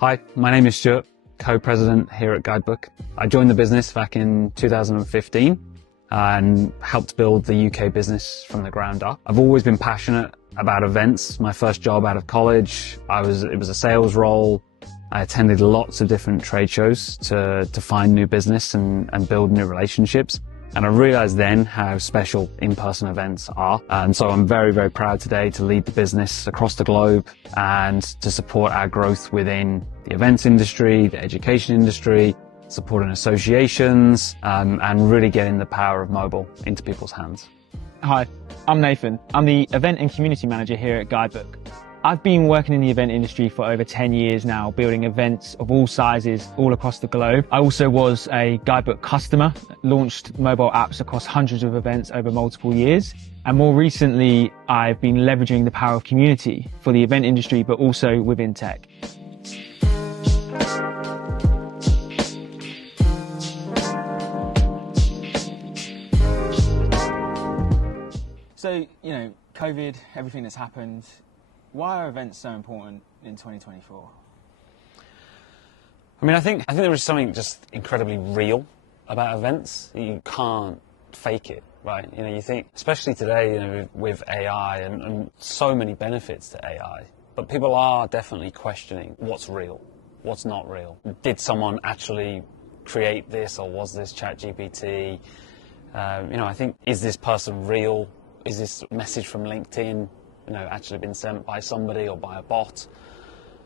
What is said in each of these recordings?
Hi, my name is Stewart, co-president here at Guidebook. I joined the business back in 2015 and helped build the UK business from the ground up. I've always been passionate about events. My first job out of college, it was a sales role. I attended lots of different trade shows to find new business and build new relationships. And I realized then how special in-person events are. And so I'm very, very proud today to lead the business across the globe and to support our growth within the events industry, the education industry, supporting associations, and really getting the power of mobile into people's hands. Hi, I'm Nathan. I'm the Event and Community Manager here at Guidebook. I've been working in the event industry for over 10 years now, building events of all sizes all across the globe. I also was a Guidebook customer, launched mobile apps across hundreds of events over multiple years. And more recently, I've been leveraging the power of community for the event industry, but also within tech. So, COVID, everything that's happened, why are events so important in 2024? I think there is something just incredibly real about events. You can't fake it, right? You think, especially today, with AI and so many benefits to AI, but people are definitely questioning what's real, what's not real. Did someone actually create this, or was this ChatGPT? I think, is this person real? Is this message from LinkedIn actually been sent by somebody or by a bot?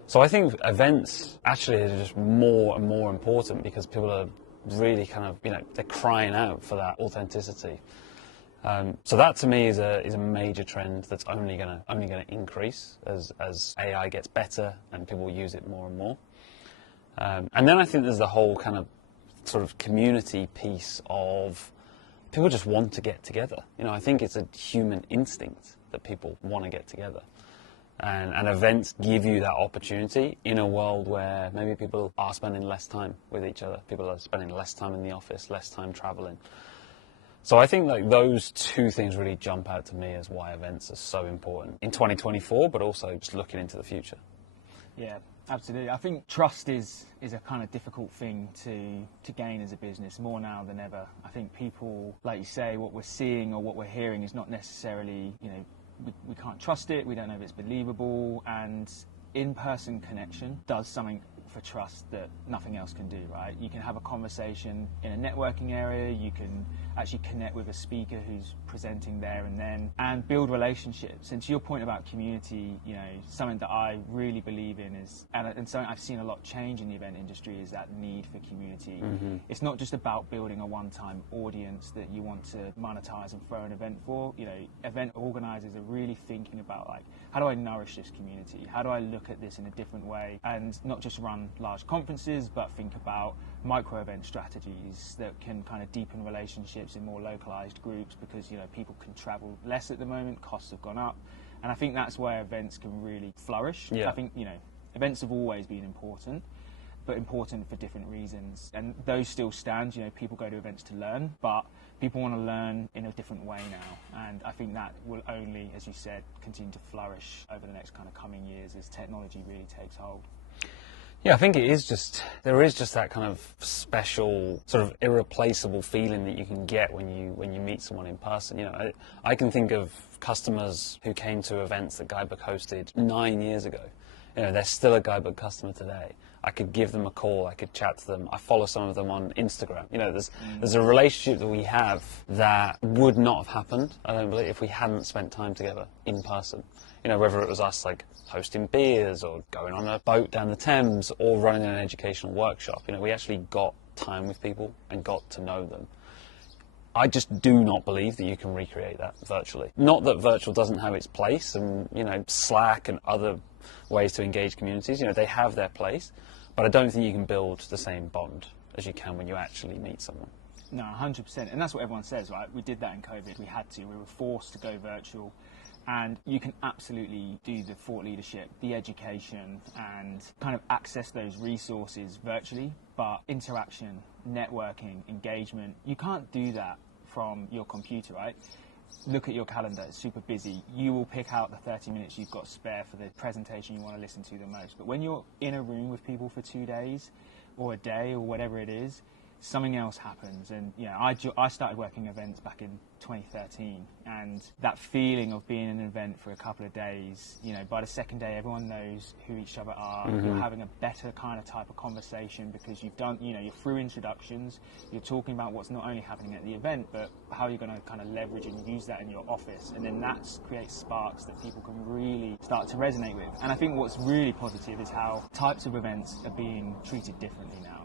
So I think events actually are just more and more important because people are really they're crying out for that authenticity. So that to me is a major trend that's only gonna increase as AI gets better and people use it more and more. And then I think there's the whole kind of sort of community piece of people just want to get together. I think it's a human instinct that people want to get together. And events give you that opportunity in a world where maybe people are spending less time with each other. People are spending less time in the office, less time traveling. So I think those two things really jump out to me as why events are so important in 2024, but also just looking into the future. Yeah, absolutely. I think trust is a kind of difficult thing to gain as a business, more now than ever. I think people, like you say, what we're seeing or what we're hearing is not necessarily, we can't trust it, we don't know if it's believable, and in-person connection does something for trust that nothing else can do, right? You can have a conversation in a networking area, you can actually connect with a speaker who's presenting there and then, and build relationships. And to your point about community, something that I really believe in is, and something I've seen a lot change in the event industry, is that need for community. Mm-hmm. It's not just about building a one-time audience that you want to monetize and throw an event for. Event organizers are really thinking about how do I nourish this community? How do I look at this in a different way? And not just run large conferences, but think about micro event strategies that can kind of deepen relationships in more localized groups, because people can travel less at the moment, costs have gone up, and I think that's where events can really flourish. Yeah. I think events have always been important, but important for different reasons, and those still stand. People go to events to learn, but people want to learn in a different way now, and I think that will only, as you said, continue to flourish over the next kind of coming years as technology really takes hold. Yeah, I think there is just that kind of special, sort of irreplaceable feeling that you can get when you meet someone in person. I can think of customers who came to events that Guidebook hosted 9 years ago. They're still a Guidebook customer today. I could give them a call, I could chat to them. I follow some of them on Instagram. There's a relationship that we have that would not have happened, I don't believe, if we hadn't spent time together in person. Whether it was us hosting beers or going on a boat down the Thames or running an educational workshop. We actually got time with people and got to know them. I just do not believe that you can recreate that virtually. Not that virtual doesn't have its place, and Slack and other ways to engage communities, they have their place, but I don't think you can build the same bond as you can when you actually meet someone. No, 100%, and that's what everyone says, right? We did that in COVID. We had to. We were forced to go virtual. And you can absolutely do the thought leadership, the education, and kind of access those resources virtually, but interaction, networking, engagement, you can't do that from your computer, right? look at your calendar, it's super busy. You will pick out the 30 minutes you've got spare for the presentation you want to listen to the most. But when you're in a room with people for 2 days or a day or whatever it is, something else happens. And I started working events back in 2013, and that feeling of being in an event for a couple of days, by the second day everyone knows who each other are. You're having a better kind of type of conversation because you've done, you're through introductions, you're talking about what's not only happening at the event but how you're going to kind of leverage and use that in your office, and then that creates sparks that people can really start to resonate with. And I think what's really positive is how types of events are being treated differently now.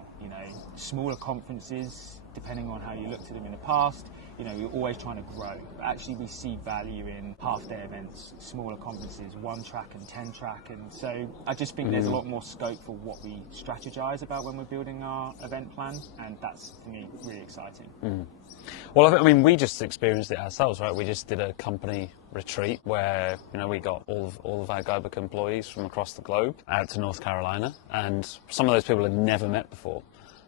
Smaller conferences, depending on how you looked at them in the past, we're always trying to grow. But actually, we see value in half-day events, smaller conferences, 1 track and 10 track. And so I just think there's a lot more scope for what we strategize about when we're building our event plan. And that's, for me, really exciting. Well, I mean, we just experienced it ourselves, right? We just did a company retreat where, we got all of our Guidebook employees from across the globe out to North Carolina. And some of those people had never met before.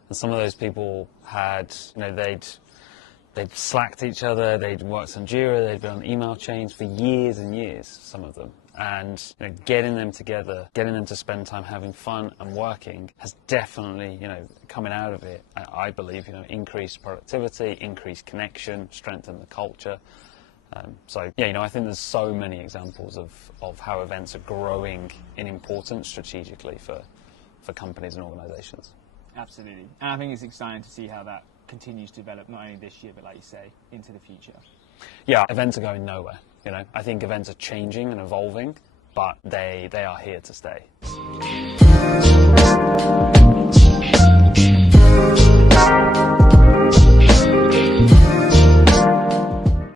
And some of those people had, they'd slacked each other, they'd worked on Jira, they'd been on email chains for years and years, some of them. And getting them together, getting them to spend time having fun and working has definitely, coming out of it, I believe, increased productivity, increased connection, strengthened the culture. I think there's so many examples of how events are growing in importance strategically for companies and organizations. Absolutely. And I think it's exciting to see how that continues to develop, not only this year, but like you say, into the future. Yeah, events are going nowhere. I think events are changing and evolving, but they are here to stay.